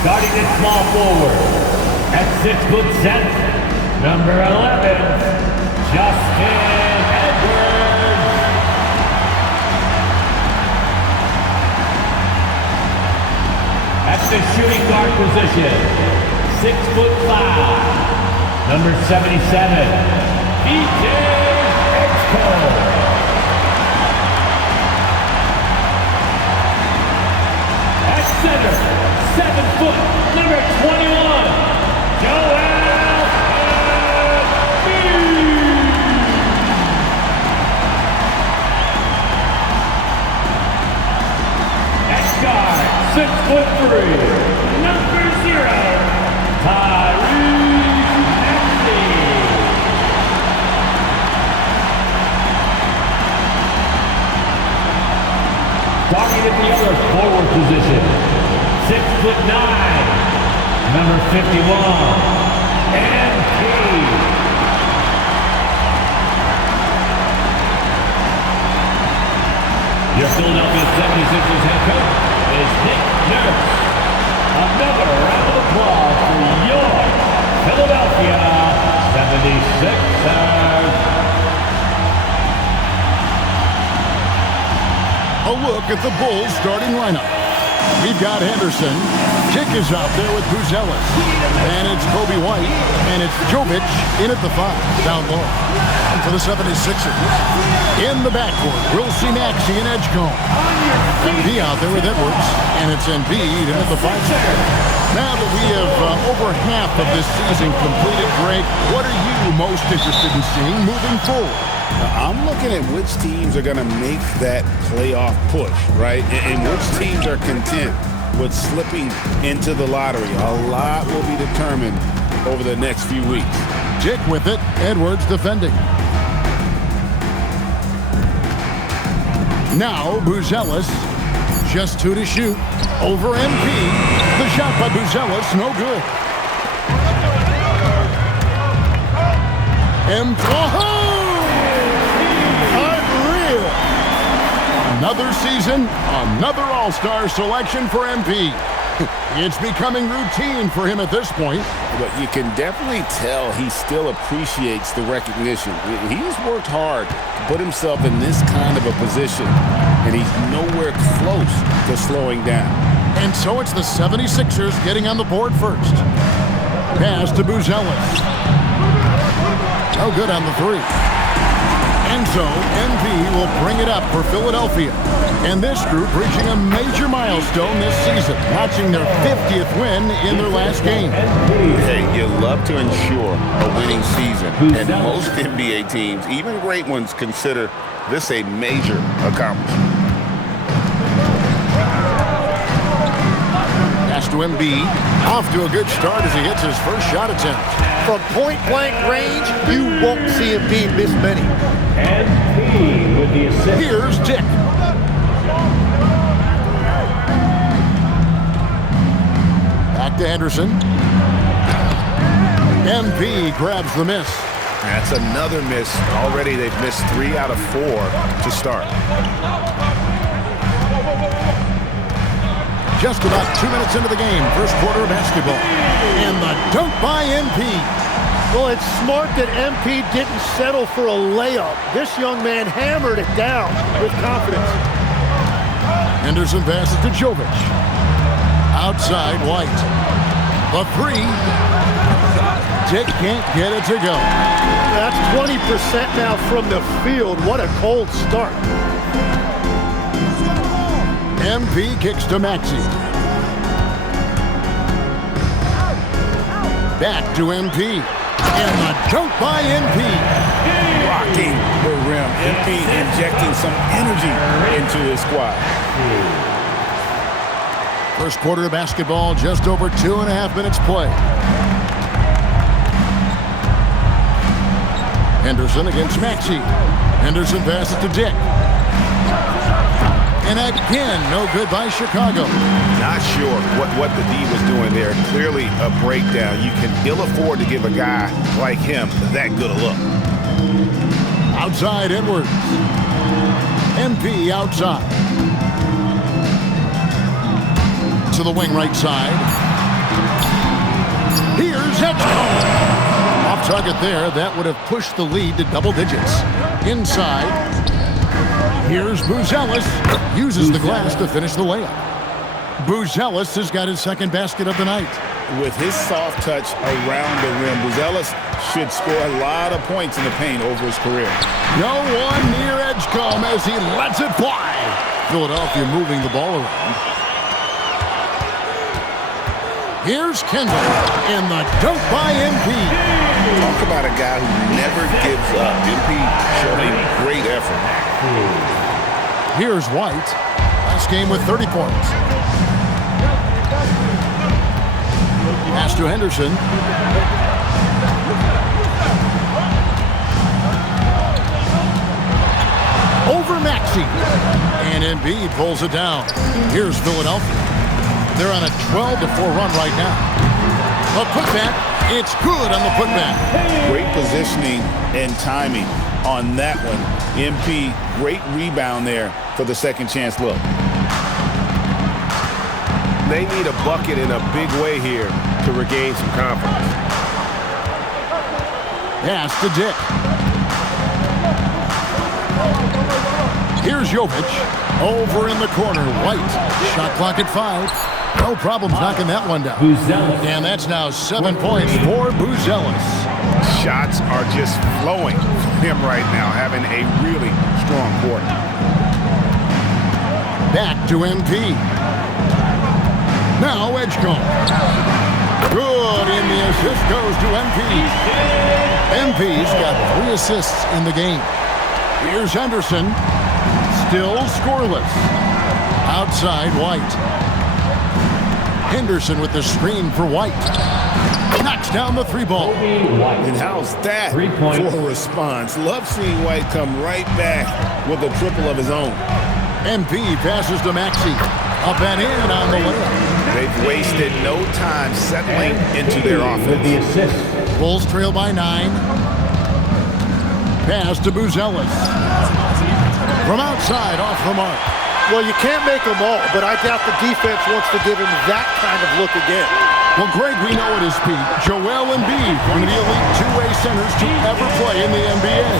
Starting at small forward, at 6'7", number 11, Justin Edwards. At the shooting guard position, 6'5", number 77, DJ Expo. Center, 7 foot, number 21, Joel Embiid. At guard, 6'3", number 0, Tyrese Maxey. Starting at the other forward position, 6'9", number 51, MP. Your Philadelphia 76ers head coach is Nick Nurse. Another round of applause for your Philadelphia 76ers. A look at the Bulls starting lineup. We've got Henderson. Kick is out there with Buzelis. And it's Kobe White. And it's Jovic in at the 5, down low. And for the 76ers, in the backcourt, we'll see Maxey and Edgecombe. MB out there with Edwards. And it's Embiid in at the 5. Now that we have over half of this season completed, Greg, what are you most interested in seeing moving forward? I'm looking at which teams are going to make that playoff push, right? And which teams are content with slipping into the lottery. A lot will be determined over the next few weeks. Dick with it. Edwards defending. Now Buzelis. Just 2 to shoot. Over MP. The shot by Buzelis. No good. Another season, another All-Star selection for MP. It's becoming routine for him at this point. But you can definitely tell he still appreciates the recognition. He's worked hard to put himself in this kind of a position, and he's nowhere close to slowing down. And so it's the 76ers getting on the board first. Pass to Buzelis. No good on the 3. And so, MP will bring it up for Philadelphia. And this group reaching a major milestone this season, notching their 50th win in their last game. Hey, you love to ensure a winning season. And most NBA teams, even great ones, consider this a major accomplishment. Pass to Embiid. Off to a good start as he hits his first shot attempt. From point-blank range, you won't see Embiid miss many. MP with the assist. Here's Dick. Back to Henderson. MP grabs the miss. That's another miss. Already they've missed 3 out of 4 to start. Just about 2 minutes into the game, first quarter of basketball. And the dunk by MP. Well, it's smart that MP didn't settle for a layup. This young man hammered it down with confidence. Henderson passes to Jovic. Outside, White. The 3. Dick can't get it to go. That's 20% now from the field. What a cold start. MP kicks to Maxey. Back to MP. And the dunk by MP. Rocking the rim. MP injecting some energy into his squad. First quarter of basketball, just over 2.5 minutes play. Henderson against Maxey. Henderson passes to Dick. And again, no good by Chicago. Not sure what the D was doing there. Clearly a breakdown. You can ill afford to give a guy like him that good a look. Outside Edwards. MP outside. To the wing right side. Edgecombe. Off target there. That would have pushed the lead to double digits. Inside. Here's Buzelis. Uses the glass to finish the layup. Buzelis has got his second basket of the night. With his soft touch around the rim, Buzelis should score a lot of points in the paint over his career. No one near Edgecombe as he lets it fly. Philadelphia moving the ball around. Here's Kendall in the dunk by MP. Talk about a guy who never gives up. MP showing great effort. Here's White. Last game with 30 points. Pass to Henderson. Over Maxey. And Embiid pulls it down. Here's Philadelphia. They're on a 12-4 run right now. A putback. It's good on the putback. Great positioning and timing on that one. MP, great rebound there for the second chance look. They need a bucket in a big way here to regain some confidence. Pass to Dick. Here's Jovic. Over in the corner. White. Shot clock at 5. No problems knocking that one down. Buzelis. And that's now 7 points for Buzelis. Shots are just flowing from him right now, having a really strong quarter. Back to MP. Now Edgecombe. Good, and the assist goes to MP. MP's got 3 assists in the game. Here's Henderson. Still scoreless. Outside White. Henderson with the screen for White. Knocks down the 3-ball. And how's that for a response? Love seeing White come right back with a triple of his own. MP passes to Maxey. Up and in on the layup. They've wasted no time settling into their With the offense. assist. Bulls trail by 9. Pass to Buzelis. From outside, off the mark. Well, you can't make them all, but I doubt the defense wants to give him that kind of look again. Well, Greg, we know at his peak, Joel Embiid, one of the elite two-way centers to ever play in the NBA.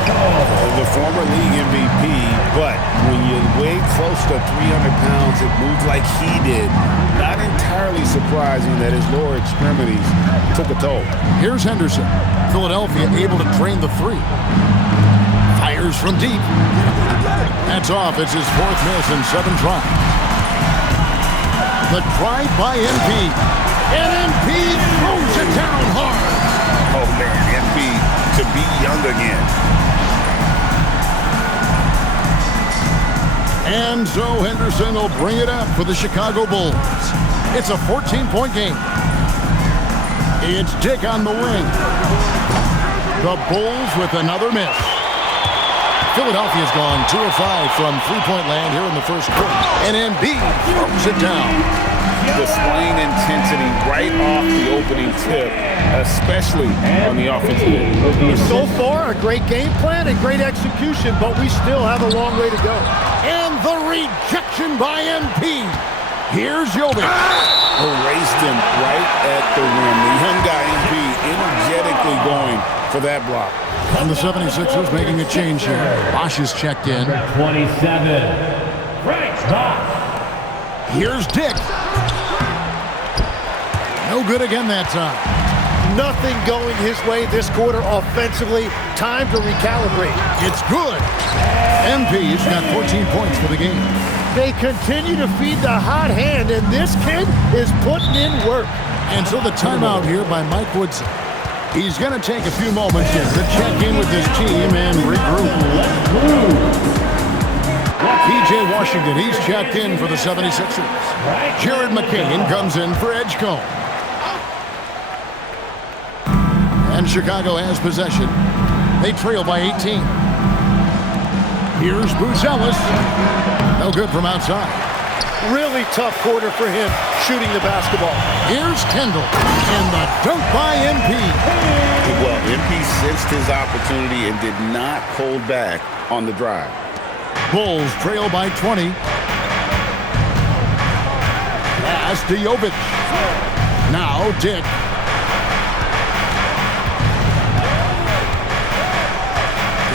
The former league MVP, but when you weigh close to 300 pounds, it moves like he did. Not entirely surprising that his lower extremities took a toll. Here's Henderson. Philadelphia able to drain the 3. Fires from deep. That's off. It's his 4th miss and 7 tries. The drive by MP. And MP throws it down hard. Oh, man, MP to be young again. And so Henderson will bring it up for the Chicago Bulls. It's a 14-point game. It's Dick on the wing. The Bulls with another miss. Philadelphia's gone 2 of 5 from three-point land here in the first quarter. And Embiid throws it down. Displaying intensity right off the opening tip, especially on the offensive end. So far, a great game plan and great execution, but we still have a long way to go. And the rejection by MP. Here's Jovic. Erased him right at the rim. The young guy MP energetically going for that block. And the 76ers making a change here. Bosch is checked in. 27. Frank Bosch. Here's Dick. No good again that time. Nothing going his way this quarter offensively. Time to recalibrate. It's good. MP's got 14 points for the game. They continue to feed the hot hand, and this kid is putting in work. And so the timeout here by Mike Woodson. He's going to take a few moments just to check in with his team and regroup. P.J. Washington, he's checked in for the 76ers. Jared McCain comes in for Edgecombe. And Chicago has possession. They trail by 18. Here's Buzelis. No good from outside. Really tough quarter for him shooting the basketball. Here's Kendall. And the dunk by MP. Well, MP sensed his opportunity and did not hold back on the drive. Bulls trail by 20. Pass to Jovic. Now Dick.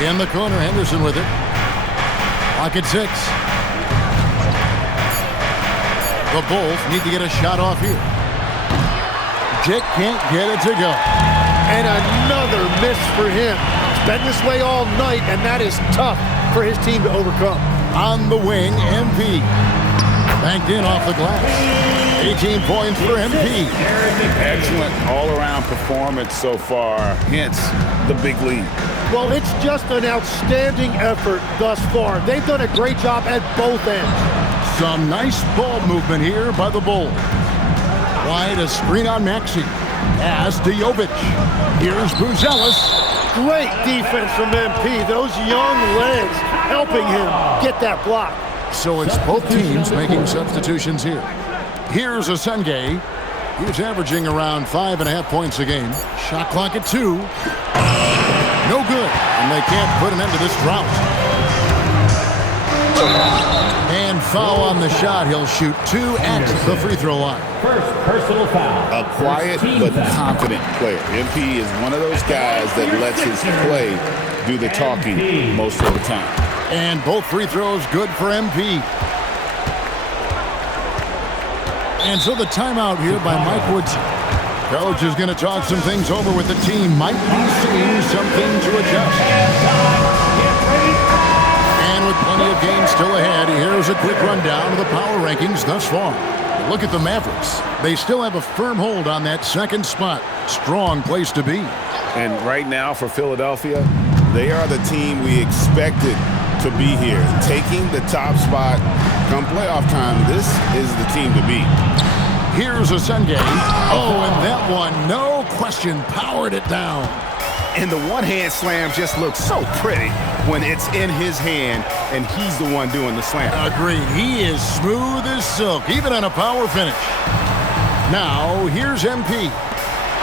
In the corner, Henderson with it. Pocket 6. The Bulls need to get a shot off here. Dick can't get it to go. And another miss for him. It's been this way all night, and that is tough for his team to overcome. On the wing, MP. Banked in off the glass. 18 points for MP. Excellent all-around performance so far, hence the big lead. Well, it's just an outstanding effort thus far. They've done a great job at both ends. Some nice ball movement here by the Bulls. Wide, a screen on Maxey. Pass to Jovic. Here's Buzelis. Great defense from MP. Those young legs helping him get that block. So it's both teams making substitutions here. Here's Asenge. He's averaging around 5.5 points a game. Shot clock at 2. No good. And they can't put an end to this drought. And foul on the shot. He'll shoot 2 at the free throw line. First personal foul. A quiet but confident player. MP is one of those guys that lets his play do the talking most of the time. And both free throws good for MP. And so the timeout here by Mike Woodson. Coach is going to talk some things over with the team. Might be seeing something to adjust. And with plenty of games still ahead, here's a quick rundown of the power rankings thus far. Look at the Mavericks. They still have a firm hold on that second spot. Strong place to be. And right now for Philadelphia, they are the team we expected to be here. Taking the top spot come playoff time, this is the team to beat. Here's Asenge. Oh, and that one, no question, powered it down. And the one-hand slam just looks so pretty when it's in his hand and he's the one doing the slam. Agreed. He is smooth as silk, even on a power finish. Now, here's MP.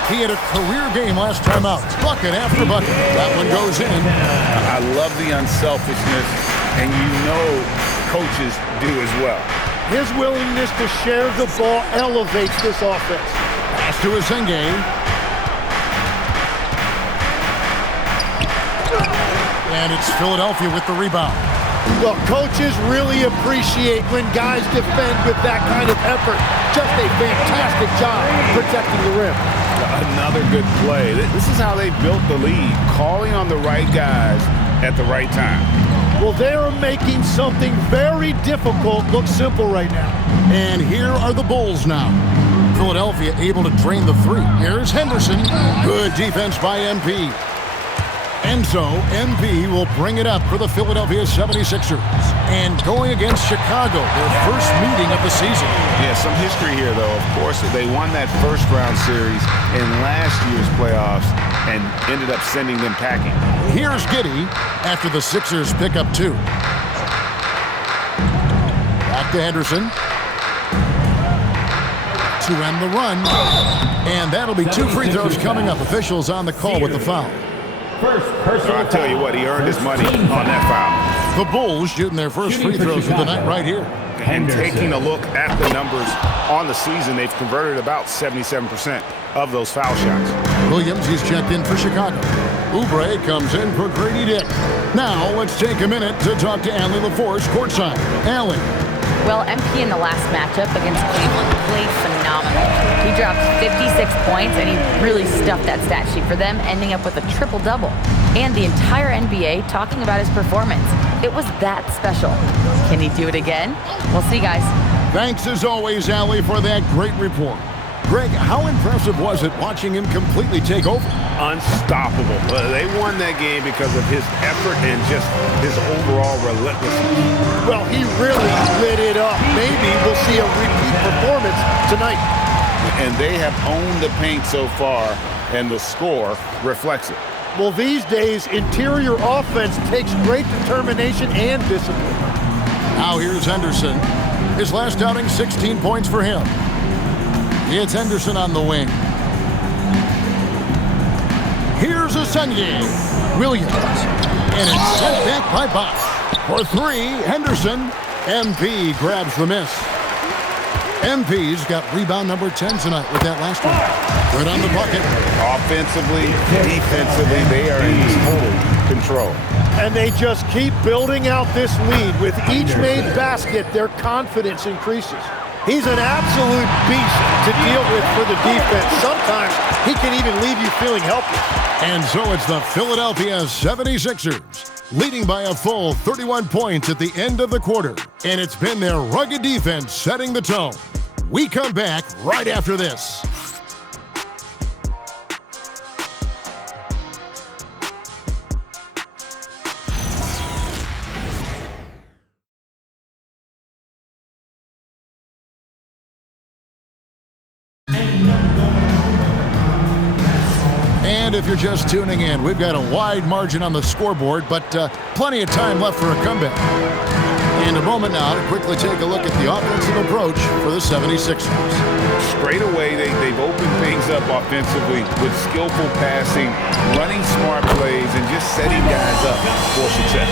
He had a career game last time out. Bucket after bucket. That one goes in. I love the unselfishness, and you know coaches do as well. His willingness to share the ball elevates this offense. Pass to Asenge. And it's Philadelphia with the rebound. Well, coaches really appreciate when guys defend with that kind of effort. Just a fantastic job protecting the rim. Another good play. This is how they built the lead, calling on the right guys at the right time. Well, they are making something very difficult look simple right now. And here are the Bulls now. Philadelphia able to drain the 3. Here's Henderson. Good defense by MP. And so, MP will bring it up for the Philadelphia 76ers. And going against Chicago, their first meeting of the season. Yeah, some history here, though. Of course, they won that first-round series in last year's playoffs and ended up sending them packing. Here's Giddey after the Sixers pick up 2. Back to Henderson. To end the run. And that'll be 2 free throws coming up. Officials on the call with the foul. First personal I'll tell you what, he earned his money on that foul. The Bulls shooting their first free throws of the night right here. And taking a look at the numbers on the season, they've converted about 77% of those foul shots. Williams, he's checked in for Chicago. Oubre comes in for Grady Dick. Now, let's take a minute to talk to Allie LaForce courtside. Allie. Well, MP in the last matchup against Cleveland played phenomenal. He dropped 56 points, and he really stuffed that stat sheet for them, ending up with a triple-double. And the entire NBA talking about his performance. It was that special. Can he do it again? We'll see, guys. Thanks, as always, Allie, for that great report. Greg, how impressive was it watching him completely take over? Unstoppable. They won that game because of his effort and just his overall relentlessness. Well, he really lit it up. Maybe we'll see a repeat performance tonight. And they have owned the paint so far, and the score reflects it. Well, these days, interior offense takes great determination and discipline. Now here's Henderson. His last outing, 16 points for him. It's Henderson on the wing. Here's Asenge. Williams. And it's sent back by Bosch. For 3, Henderson. MP grabs the miss. MP's got rebound number 10 tonight with that last one. Good on the bucket. Offensively, defensively, they are in total control. And they just keep building out this lead. With each made basket, their confidence increases. He's an absolute beast to deal with for the defense. Sometimes he can even leave you feeling helpless. And so it's the Philadelphia 76ers, leading by a full 31 points at the end of the quarter. And it's been their rugged defense setting the tone. We come back right after this. And if you're just tuning in, we've got a wide margin on the scoreboard, but plenty of time left for a comeback. And a moment now to quickly take a look at the offensive approach for the 76ers. Straight away, they've opened things up offensively with skillful passing, running smart plays, and just setting guys up for success.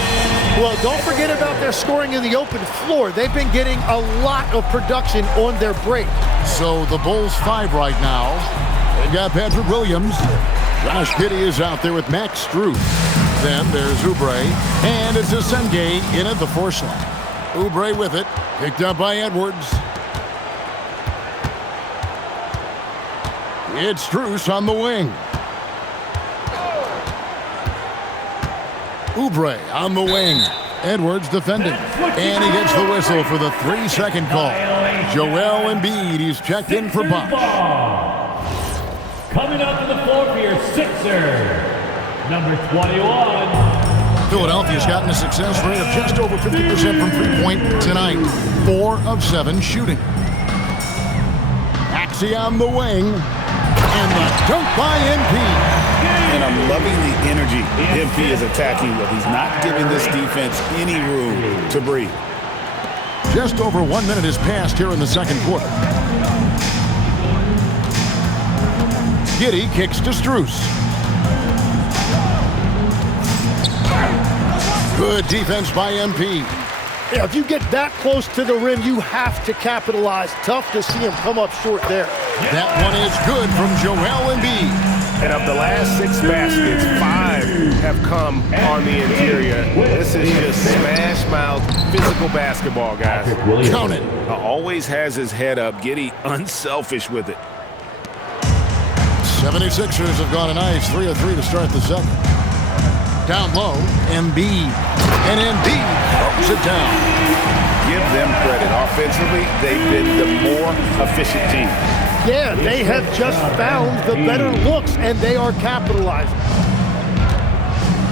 Well, don't forget about their scoring in the open floor. They've been getting a lot of production on their break. So the Bulls 5 right now. They've got Patrick Williams. Josh Giddey is out there with Max Strus. Then there's Oubre, and it's Asenge in at the 4 slot. Oubre with it, picked up by Edwards. It's Strus on the wing. Oubre on the wing. Edwards defending. And he gets the whistle for the 3-second call. Joel Embiid, he's checked in for Bosch. Coming up to the floor for your Sixers, number 21. Philadelphia's gotten a success rate of just over 50% from three-point tonight. 4 of 7 shooting. Maxey on the wing. And the dunk by MP. And I'm loving the energy MP is attacking with. He's not giving this defense any room to breathe. Just over 1 minute has passed here in the second quarter. Giddey kicks to Strus. Good defense by MP. Yeah, if you get that close to the rim, you have to capitalize. Tough to see him come up short there. That one is good from Joel Embiid. And of the last 6 baskets, 5 have come on the interior. This is just smash-mouth physical basketball, guys. Count it. Always has his head up. Giddey unselfish with it. 76ers have gone a nice 3 of 3 to start the second. Down low, Embiid. And Embiid throws it down. Give them credit. Offensively, they've been the more efficient team. Yeah, they have just found the better looks, and they are capitalizing.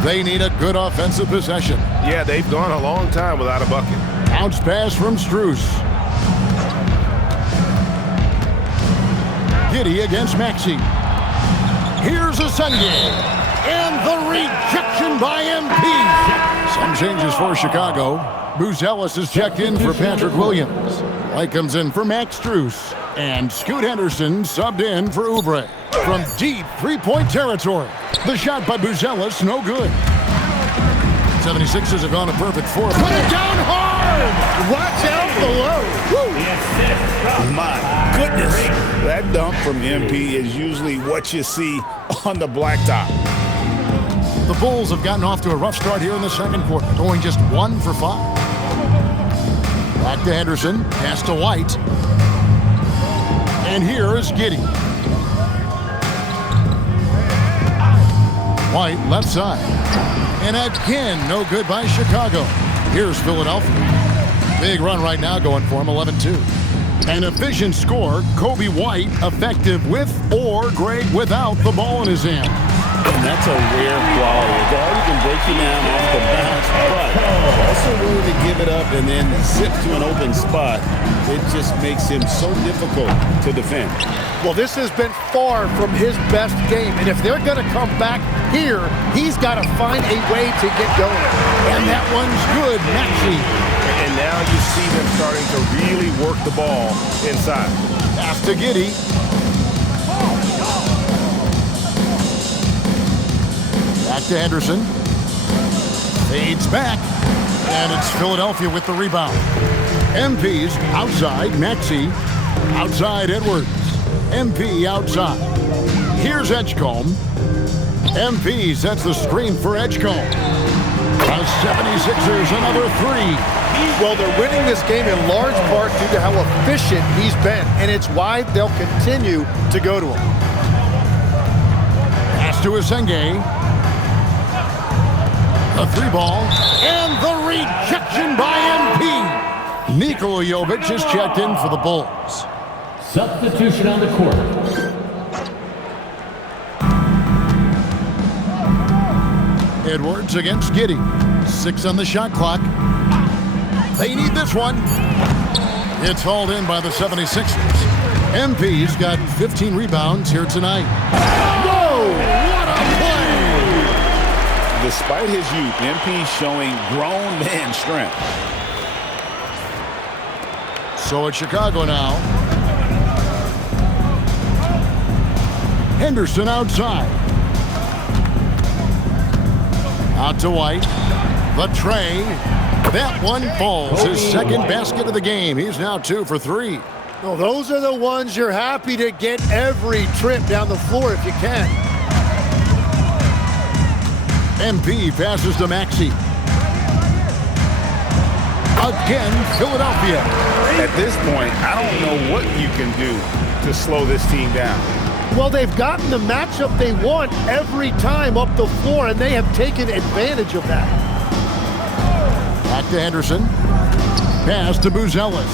They need a good offensive possession. Yeah, they've gone a long time without a bucket. Bounce pass from Strus. Giddey against Maxey. Here's Asenge. And the rejection by MP. Some changes for Chicago. Buzelis is checked in for Patrick Williams. White comes in for Max Strus. And Scoot Henderson subbed in for Oubre. From deep three-point territory. The shot by Buzelis, no good. 76ers have gone a perfect 4. Put it down hard! Watch out below. Woo. My goodness. That dunk from MP is usually what you see on the blacktop. The Bulls have gotten off to a rough start here in the second quarter, going just 1 for 5. Back to Henderson, pass to White. And here is Giddey. White left side. And again, no good by Chicago. Here's Philadelphia. Big run right now going for him, 11-2. An efficient score, Kobe White effective with or great without the ball in his hand. And that's a rare quality. A guy who can break you down off the bounce, but also willing to give it up and then zip to an open spot. It just makes him so difficult to defend. Well, this has been far from his best game, and if they're going to come back here, he's got to find a way to get going. And that one's good, Maxey. And now you see them starting to really work the ball inside. Pass to Giddey. Back to Henderson. Fades back. And it's Philadelphia with the rebound. MP's outside, Maxey. Outside, Edwards. MP outside. Here's Edgecombe. MP sets the screen for Edgecombe. The 76ers another three. Well, they're winning this game in large part due to how efficient he's been, and it's why they'll continue to go to him. Pass to Asenge. The three ball, and the rejection by MP. Nikola Jovic is checked in for the Bulls. Substitution on the court. Edwards against Giddey. 6 on the shot clock. They need this one. It's hauled in by the 76ers. MP's got 15 rebounds here tonight. Whoa! What a play! Despite his youth, MP's showing grown man strength. So it's Chicago now. Henderson outside. Out to White. The tray. That one falls. His second basket of the game. He's now 2 for 3. Well, those are the ones you're happy to get every trip down the floor if you can. MP passes to Maxey. Again, Philadelphia. At this point, I don't know what you can do to slow this team down. Well, they've gotten the matchup they want every time up the floor, and they have taken advantage of that. Back to Henderson. Pass to Buzelis.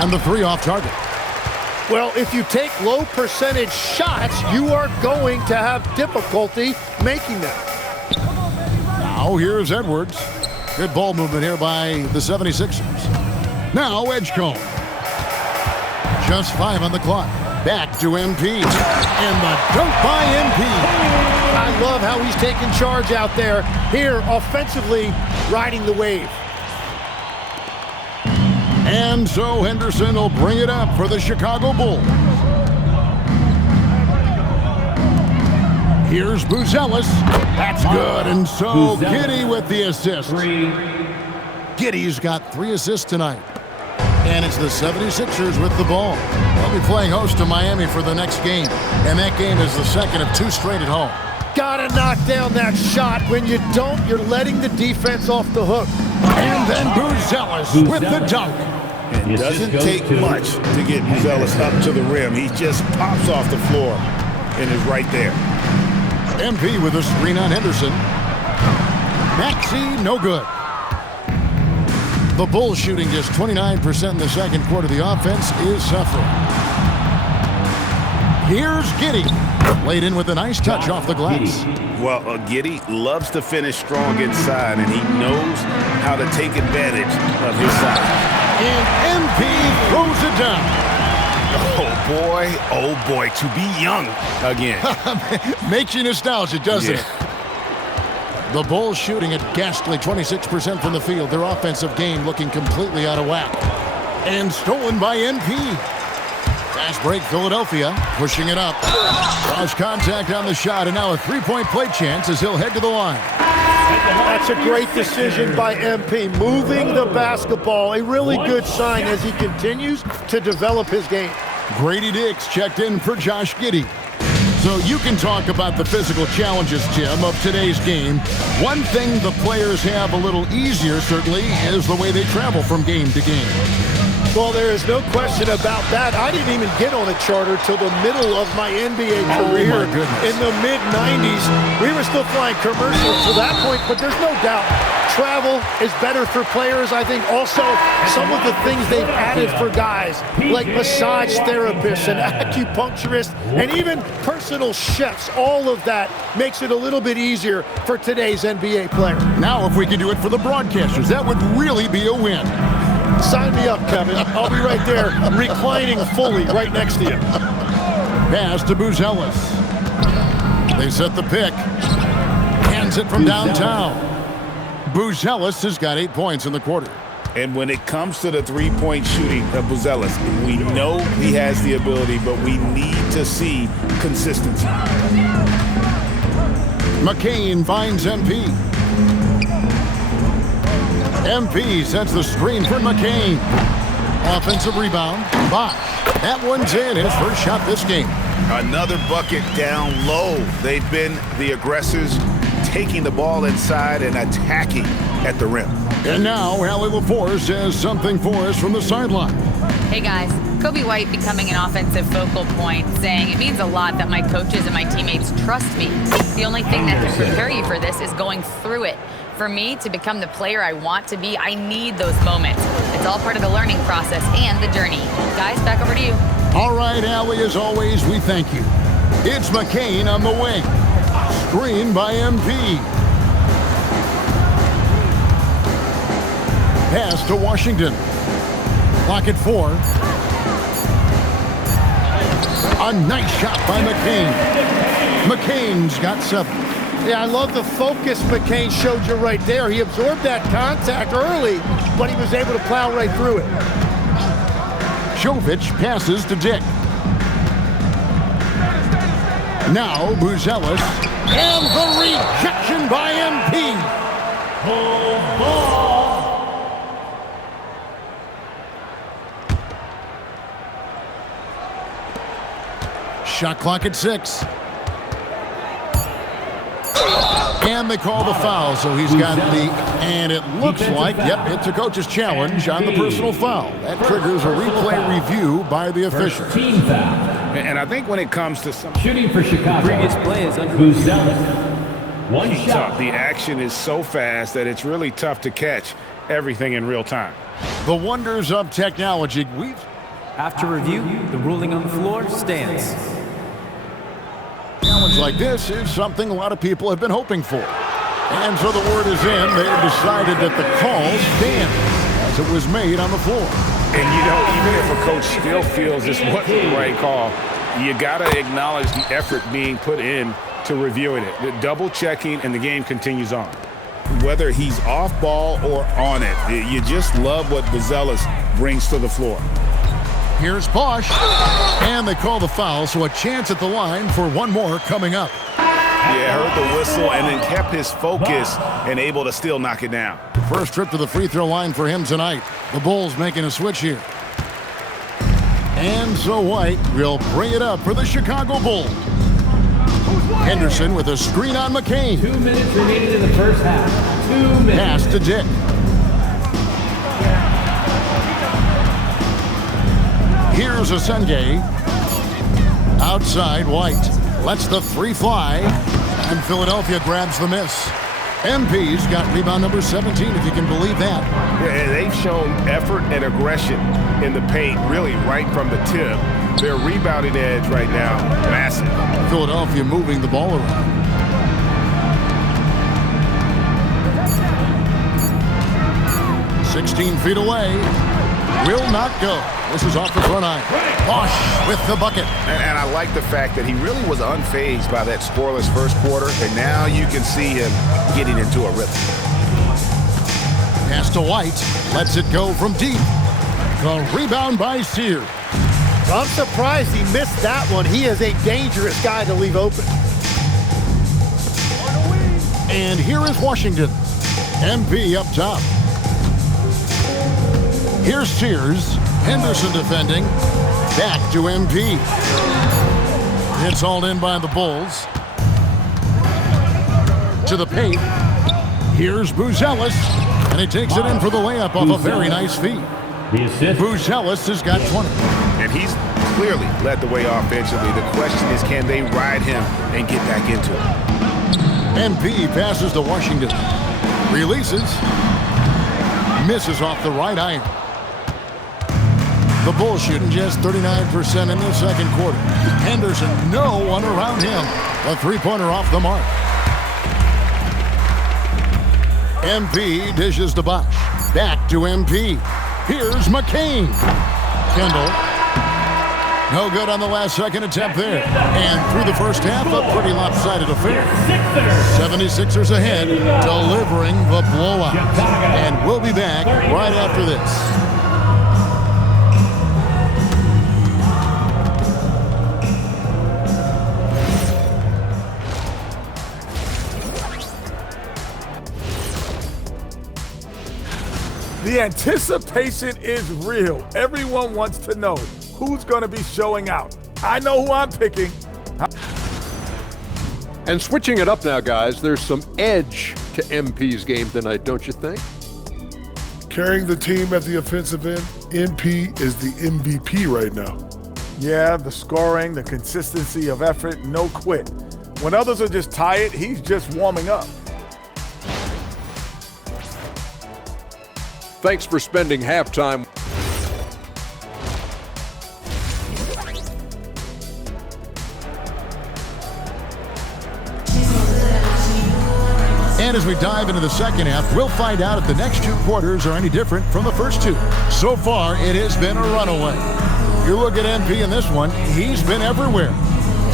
And the three off target. Well, if you take low percentage shots, you are going to have difficulty making them. Now here's Edwards. Good ball movement here by the 76ers. Now Edgecombe. Just 5 on the clock. Back to MP. And the dunk by MP. I love how he's taking charge out there. Here, offensively, riding the wave. And so Henderson will bring it up for the Chicago Bulls. Here's Buzelis. That's good. And so Giddey with the assist. Giddey's got 3 assists tonight. And it's the 76ers with the ball. They'll be playing host to Miami for the next game. And that game is the second of 2 straight at home. Gotta knock down that shot. When you don't, you're letting the defense off the hook. And then Buzelis with the dunk. It doesn't take much to get Buzelis up to the rim. He just pops off the floor and is right there. MP with a screen on Henderson. Maxey, no good. The Bulls shooting just 29% in the second quarter. The offense is suffering. Here's Giddey. Laid in with a nice touch off the glass. Well, Giddey loves to finish strong inside, and he knows how to take advantage of his size. And MP throws it down. Oh boy, to be young again. Makes you nostalgic, doesn't it? The Bulls shooting at ghastly 26% from the field. Their offensive game looking completely out of whack. And stolen by MP. Fast break, Philadelphia pushing it up. Cross contact on the shot, and now a three-point play chance as he'll head to the line. That's a great decision by MP. Moving the basketball, a really good sign as he continues to develop his game. Grady Dix checked in for Josh Giddey. So you can talk about the physical challenges, Tim, of today's game. One thing the players have a little easier, certainly, is the way they travel from game to game. Well, there is no question about that. I didn't even get on a charter till the middle of my NBA career. My goodness. In the mid-90s. We were still flying commercials to that point, but there's no doubt travel is better for players. I think also some of the things they've added for guys, like massage therapists and acupuncturists and even personal chefs, all of that makes it a little bit easier for today's NBA player. Now, if we could do it for the broadcasters, that would really be a win. Sign me up, Kevin. I'll be right there, reclining fully right next to you. Pass to Buzelis. They set the pick. Hands it from downtown. Buzelis has got 8 points in the quarter. And when it comes to the three-point shooting of Buzelis, we know he has the ability, but we need to see consistency. McCain finds MP. MP sets the screen for McCain. Offensive rebound. Bosh. That one's in. His first shot this game. Another bucket down low. They've been the aggressors, taking the ball inside and attacking at the rim. And now, Allie LaForce has something for us from the sideline. Hey guys, Kobe White becoming an offensive focal point, saying it means a lot that my coaches and my teammates trust me. The only thing that can prepare you for this is going through it. For me to become the player I want to be, I need those moments. It's all part of the learning process and the journey. Guys, back over to you. All right, Allie, as always, we thank you. It's McCain on the wing. Screen by MP. Pass to Washington. Clock at 4. A nice shot by McCain. McCain's got 7. Yeah, I love the focus McCain showed you right there. He absorbed that contact early, but he was able to plow right through it. Jovic passes to Dick. Now Buzelis, and the rejection by MP. Shot clock at 6. And they call the foul, so he's got the, and it looks like, yep, it's a coach's challenge on the personal foul. That triggers a replay review by the official. Team foul. And I think when it comes to some Shooting for Chicago. Previous play is under Buzelis. One shot. the action is so fast that it's really tough to catch everything in real time. The wonders of technology. After review, the ruling on the floor stands. Challenge like this is something a lot of people have been hoping for. And so the word is in. They have decided that the call stands as it was made on the floor. And you know, even if a coach still feels this wasn't the right call, you got to acknowledge the effort being put in to reviewing it. The double checking, and the game continues on. Whether he's off ball or on it, you just love what Buzelis brings to the floor. Here's Bosch, and they call the foul, so a chance at the line for one more coming up. Yeah, heard the whistle and then kept his focus and able to still knock it down. First trip to the free throw line for him tonight. The Bulls making a switch here. And so White will bring it up for the Chicago Bulls. Henderson with a screen on McCain. 2 minutes remaining in the first half. 2 minutes. Pass to Dick. Here's Asenge. Outside, White lets the three fly, and Philadelphia grabs the miss. MP's got rebound number 17, if you can believe that. Yeah, they've shown effort and aggression in the paint, really right from the tip. Their rebounding edge right now, massive. Philadelphia moving the ball around. "16 feet away. Will not go." This is off the front eye. Bosch with the bucket. And I like the fact that he really was unfazed by that scoreless first quarter, and now you can see him getting into a rhythm. Pass to White. Lets it go from deep. The rebound by Sears. I'm surprised he missed that one. He is a dangerous guy to leave open. And here is Washington. MP up top. Here's Sears. Henderson defending. Back to MP. It's hauled in by the Bulls. To the paint. Here's Buzelis. And he takes it in for the layup off a very nice feed. The assist. Buzelis has got 20. And he's clearly led the way offensively. The question is, can they ride him and get back into it? MP passes to Washington. Releases. Misses off the right iron. The Bulls shooting just 39% in the second quarter. Henderson, no one around him. A three-pointer off the mark. MP dishes to Bosch. Back to MP. Here's McCain. Kendall. No good on the last second attempt there. And through the first half, a pretty lopsided affair. 76ers ahead, delivering the blowout. And we'll be back right after this. The anticipation is real. Everyone wants to know who's going to be showing out. I know who I'm picking. And switching it up now, guys, there's some edge to MP's game tonight, don't you think? Carrying the team at the offensive end, MP is the MVP right now. Yeah, the scoring, the consistency of effort, no quit. When others are just tired, he's just warming up. Thanks for spending halftime. And as we dive into the second half, we'll find out if the next two quarters are any different from the first two. So far, it has been a runaway. You look at MP in this one, he's been everywhere.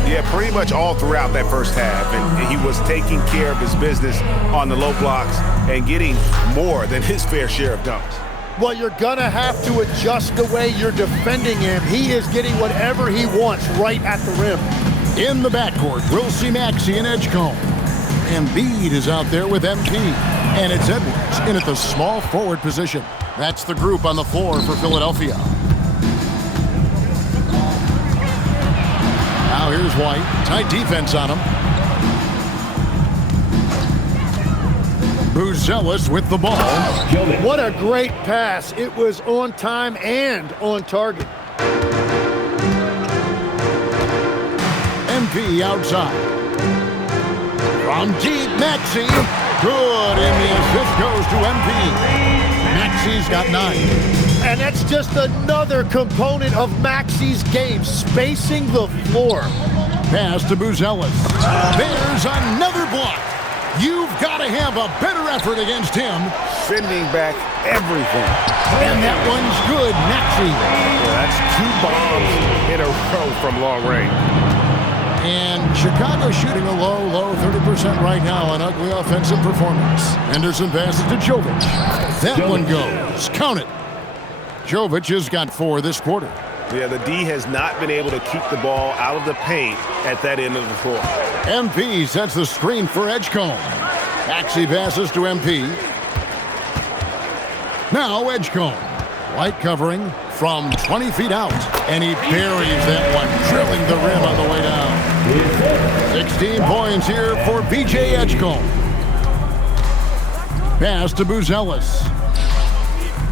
Yeah, pretty much all throughout that first half. And he was taking care of his business on the low blocks and getting more than his fair share of dunks. Well, you're going to have to adjust the way you're defending him. He is getting whatever he wants right at the rim. In the backcourt, we'll see Maxey and Edgecombe. Embiid is out there with MP. And it's Edwards in at the small forward position. That's the group on the floor for Philadelphia. Now here's White. Tight defense on him. Buzelis with the ball. What a great pass. It was on time and on target. MP outside. From deep, Maxey. Good, and the assist goes to MP. Maxey's got 9. And that's just another component of Maxey's game, spacing the floor. Pass to Buzelis. There's another block. You've got to have a better effort against him. Sending back everything. And that one's good, Maxey. Yeah, that's 2 bombs in a row from long range. And Chicago shooting a low 30% right now, an ugly offensive performance. Henderson passes to Jovic. That one goes. Count it. Jovic has got 4 this quarter. Yeah, the D has not been able to keep the ball out of the paint at that end of the floor. MP sets the screen for Edgecombe. Maxey passes to MP. Now Edgecombe. White covering from 20 feet out. And he buries that one, drilling the rim on the way down. 16 points here for B.J. Edgecombe. Pass to Buzelis.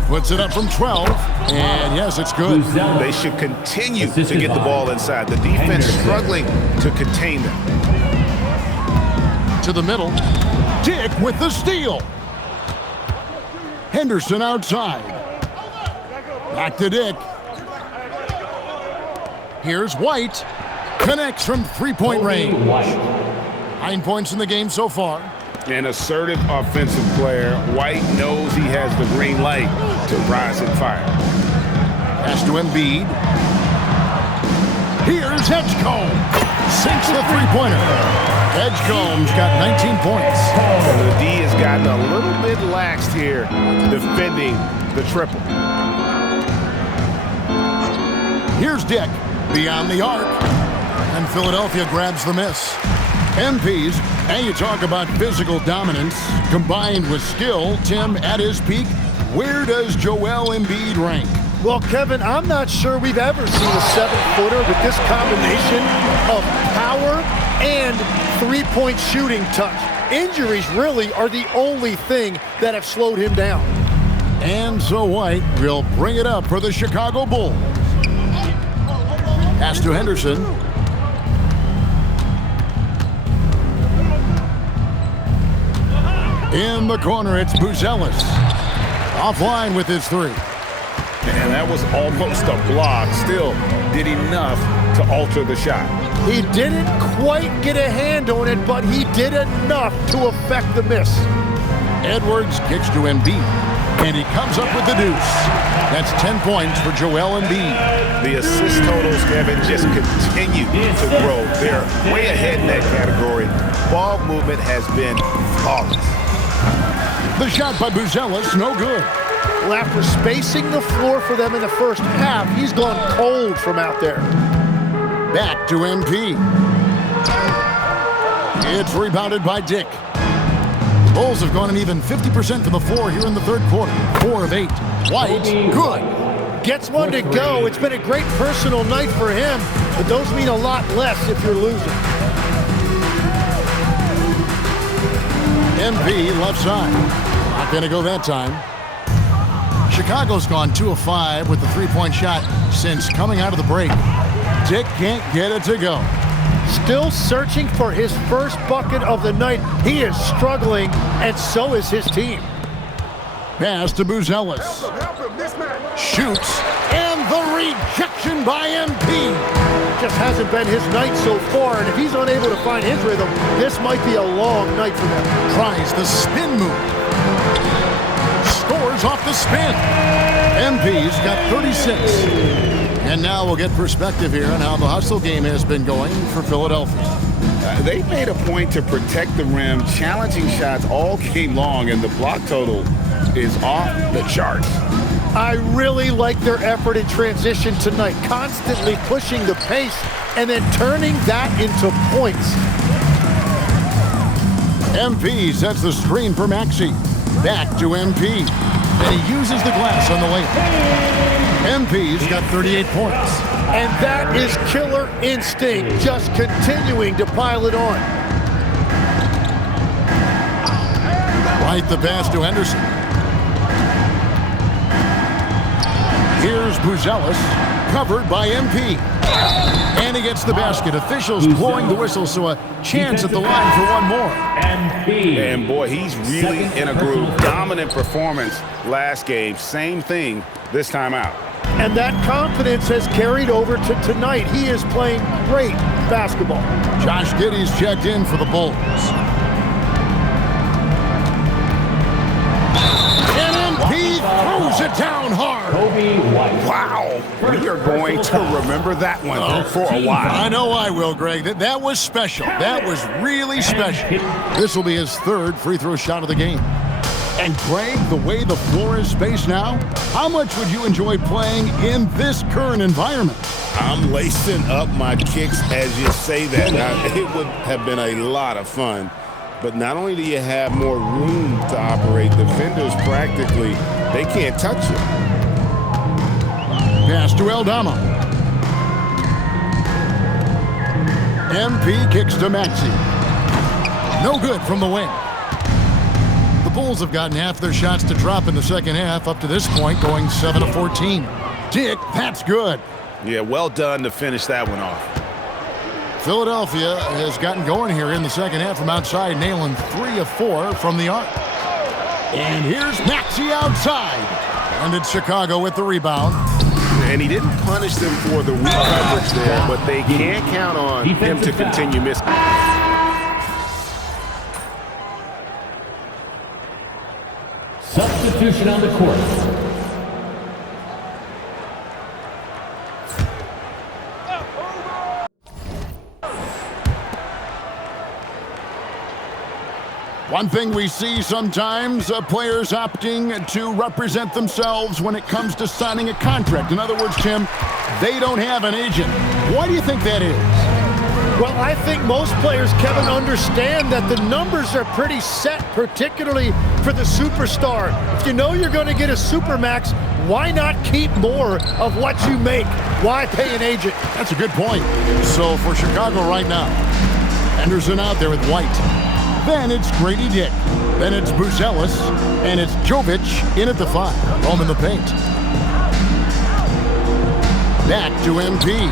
Puts it up from 12, and yes, it's good. They should continue to get the ball inside. The defense struggling to contain them. To the middle. Dick with the steal. Henderson outside. Back to Dick. Here's White. Connects from three-point range. 9 points in the game so far. An assertive offensive player. White knows he has the green light to rise and fire. Pass to Embiid. Here's Edgecombe. Sinks the three-pointer. Edgecombe's got 19 points. The D has gotten a little bit laxed here defending the triple. Here's Dick beyond the arc. And Philadelphia grabs the miss. MPs, and you talk about physical dominance combined with skill. Tim, at his peak, where does Joel Embiid rank? Well, Kevin, I'm not sure we've ever seen a 7-footer with this combination of power and three-point shooting touch. Injuries really are the only thing that have slowed him down. And so White will bring it up for the Chicago Bulls. Pass to Henderson. In the corner, it's Buzelis. Offline with his 3. And that was almost a block. Still did enough to alter the shot. He didn't quite get a hand on it, but he did enough to affect the miss. Edwards kicks to Embiid, and he comes up with the deuce. That's 10 points for Joel Embiid. The assist totals, Kevin, just continue to grow. They're way ahead in that category. Ball movement has been flawless. The shot by Buzelis, no good. Well, after spacing the floor for them in the first half, he's gone cold from out there. Back to MP. It's rebounded by Dick. The Bulls have gone an even 50% from the floor here in the third quarter. 4 of 8. White, good. Gets one to go. It's been a great personal night for him, but those mean a lot less if you're losing. MP left side. Not going to go that time. Chicago's gone 2 of 5 with the three-point shot since coming out of the break. Dick can't get it to go. Still searching for his first bucket of the night. He is struggling, and so is his team. Pass to Buzelis. Shoots, and the rejection by MP. Just hasn't been his night so far, and if he's unable to find his rhythm, this might be a long night for them. Tries the spin move. Scores off the spin. MP's got 36. And now we'll get perspective here on how the hustle game has been going for Philadelphia. They made a point to protect the rim, challenging shots all game long, and the block total is off the charts. I really like their effort in transition tonight, constantly pushing the pace and then turning that into points. MP sets the screen for Maxey. Back to MP. And he uses the glass on the layup. MP's got 38 points. And that is killer instinct, just continuing to pile it on. Right the pass to Henderson. Here's Buzelis, covered by MP. And he gets the basket. Officials blowing the whistle, so a chance at the line for one more. And boy, he's really in a groove. Dominant performance last game. Same thing this time out. And that confidence has carried over to tonight. He is playing great basketball. Josh Giddey's checked in for the Bulls. And MP throws it down hard. Wow. We are going to remember that one for a while. I know I will, Greg. That was special. That was really special. This will be his third free throw shot of the game. And Greg, the way the floor is spaced now, how much would you enjoy playing in this current environment? I'm lacing up my kicks as you say that. Now, it would have been a lot of fun. But not only do you have more room to operate, defenders practically, they can't touch you. Pass to Aldama. MP kicks to Maxey. No good from the wing. The Bulls have gotten half their shots to drop in the second half up to this point, going 7 of 14. Dick, that's good. Yeah, well done to finish that one off. Philadelphia has gotten going here in the second half from outside, nailing 3 of 4 from the arc. And here's Maxey outside. And it's Chicago with the rebound. And he didn't punish them for the weak coverage there, but they can't count on him to continue missing. Substitution on the court. One thing we see sometimes, players opting to represent themselves when it comes to signing a contract. In other words, Tim, they don't have an agent. Why do you think that is? Well, I think most players, Kevin, understand that the numbers are pretty set, particularly for the superstar. If you know you're going to get a supermax, why not keep more of what you make? Why pay an agent? That's a good point. So for Chicago right now, Henderson out there with White. Then it's Grady Dick. Then it's Buzelis. And it's Jovic in at the 5. Home in the paint. Back to MP.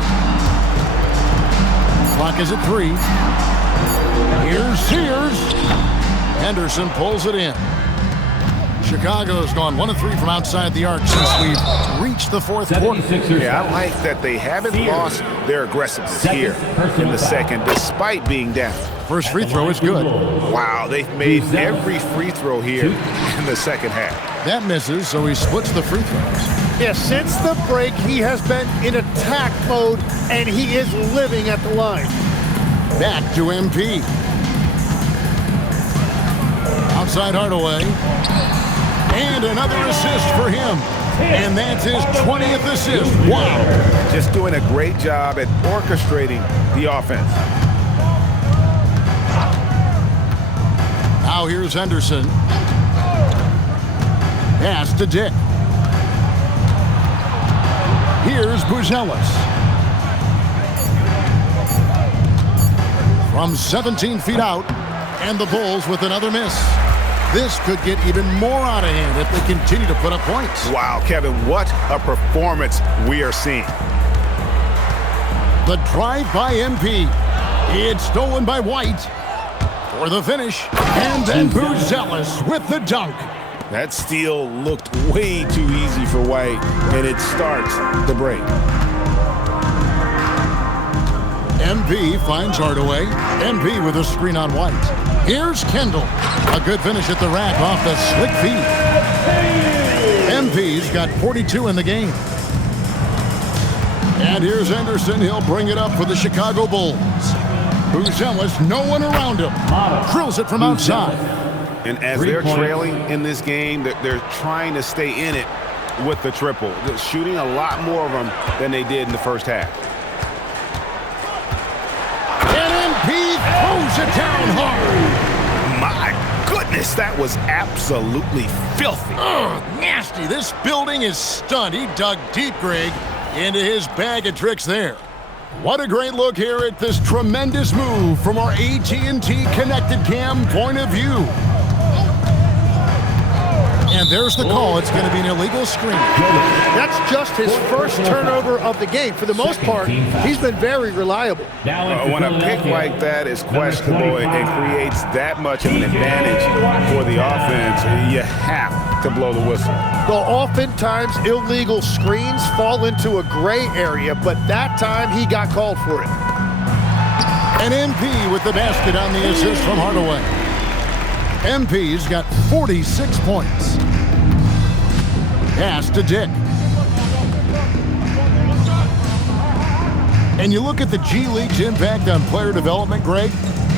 Clock is at 3. Here's Sears. Henderson pulls it in. Chicago's gone 1 of 3 from outside the arc since we've reached the fourth quarter. Yeah, I like that they haven't lost their aggressiveness here in the second, despite being down. First free throw is good. Wow, they've made every free throw here in the second half. That misses, so he splits the free throws. Yeah, since the break, he has been in attack mode, and he is living at the line. Back to MP. Outside Hardaway. And another assist for him. And that's his 20th assist. Wow. Just doing a great job at orchestrating the offense. Now here's Henderson. Pass to Dick. Here's Buzelis. From 17 feet out, And the Bulls with another miss. This could get even more out of hand if they continue to put up points. Wow, Kevin, what a performance we are seeing. The drive by MP. It's stolen by White for the finish. And then Buzelis with the dunk. That steal looked way too easy for White, and it starts the break. MP finds Hardaway. MP with a screen on White. Here's Kendall. A good finish at the rack off the slick feed. MP's got 42 in the game. And here's Henderson. He'll bring it up for the Chicago Bulls. Buzelis, no one around him. Drills it from outside. And as they're trailing in this game, they're trying to stay in it with the triple. They're shooting a lot more of them than they did in the first half. And MP throws it down hard. My goodness, that was absolutely filthy. Nasty. This building is stunned. He dug deep, Greg, into his bag of tricks there. What a great look here at this tremendous move from our AT&T Connected Cam point of view. And there's the call. It's going to be an illegal screen. That's just his first turnover of the game. For the most part, he's been very reliable. When a pick like that is questionable and creates that much of an advantage for the offense, you have to blow the whistle. Well, oftentimes illegal screens fall into a gray area, but that time he got called for it. And MP with the basket on the assist from Hardaway. MP's got 46 points. Pass to Dick. And you look at the G League's impact on player development, Greg,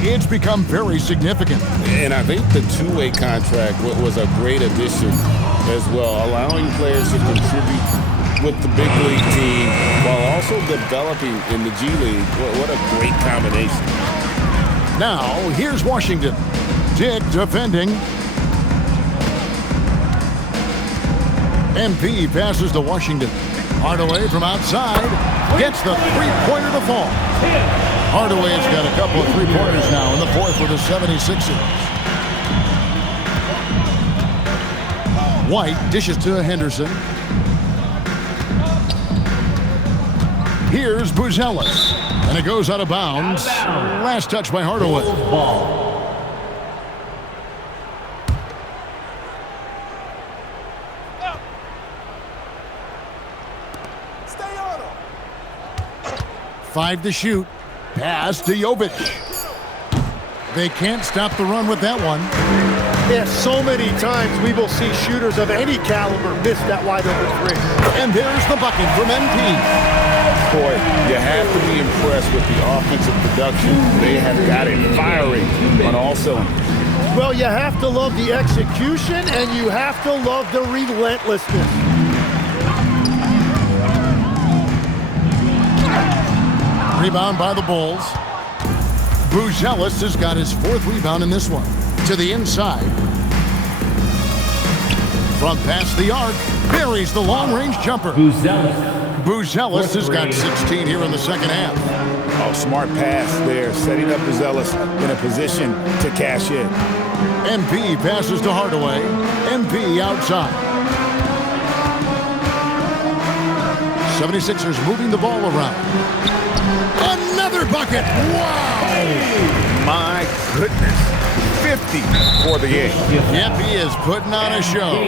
it's become very significant. And I think the two-way contract was a great addition as well, allowing players to contribute with the big league team while also developing in the G League. What a great combination. Now, here's Washington. Dick defending. MP passes to Washington. Hardaway from outside gets the three-pointer to fall. Hardaway's got a couple of three-pointers now in the fourth for the 76ers. White dishes to Henderson. Here's Buzelis. And it goes out of bounds. Last touch by Hardaway. Five to shoot. Pass to Jovic. They can't stop the run with that one. Yeah, so many times we will see shooters of any caliber miss that wide open three. And there's the bucket from MP. Boy, you have to be impressed with the offensive production. They have got it firing on all cylinders. Well, you have to love the execution, and you have to love the relentlessness. Rebound by the Bulls. Buzelis has got his fourth rebound in this one. To the inside. From past the arc, buries the long-range jumper. Buzelis has got 16 here in the second half. Oh, smart pass there, setting up Buzelis in a position to cash in. MP passes to Hardaway. MP outside. 76ers moving the ball around. Another bucket! Wow! My goodness. 50 for the game. Yep, he is putting on a show.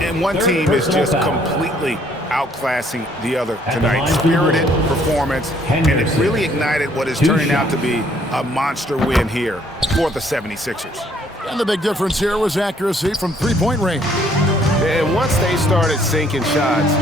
And one team is just completely outclassing the other tonight. Spirited performance, and it really ignited what is turning out to be a monster win here for the 76ers. And the big difference here was accuracy from three-point range. And once they started sinking shots,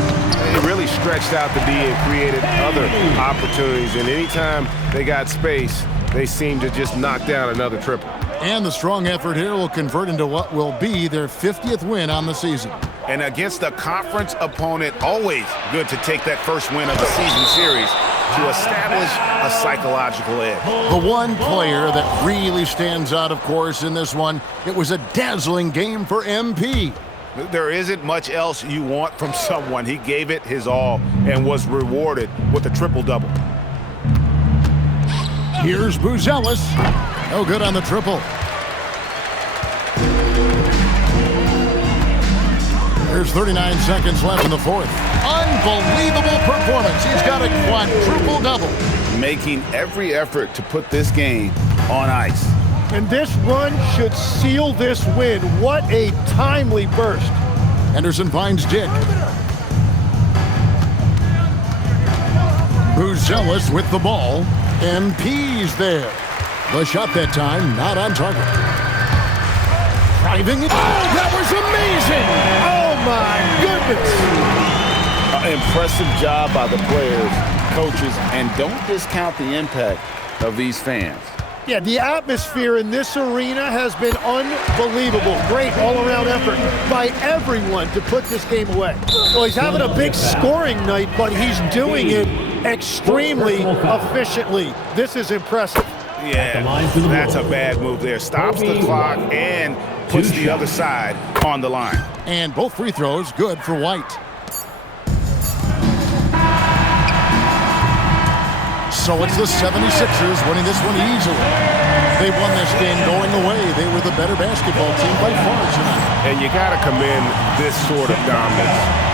it really stretched out the D and created other opportunities. And anytime they got space, they seemed to just knock down another triple. And the strong effort here will convert into what will be their 50th win on the season. And against a conference opponent, always good to take that first win of the season series to establish a psychological edge. The one player that really stands out, of course, in this one, it was a dazzling game for MP. There isn't much else you want from someone. He gave it his all and was rewarded with a triple-double. Here's Buzelis. No good on the triple. There's 39 seconds left in the fourth. Unbelievable performance. He's got a quadruple double. Making every effort to put this game on ice. And this run should seal this win. What a timely burst. Henderson finds Dick. Buzelis with the ball. MP's there. The shot that time, not on target. Driving it. Oh, that was amazing! Oh, my goodness! Impressive job by the players, coaches, and don't discount the impact of these fans. Yeah, the atmosphere in this arena has been unbelievable. Great all-around effort by everyone to put this game away. Well, he's having a big scoring night, but he's doing it extremely efficiently. This is impressive. Yeah, that's a bad move there. Stops the clock and puts the other side on the line. And both free throws good for White. So it's the 76ers winning this one easily. They won this game going away. They were the better basketball team by far tonight. And you got to commend this sort of dominance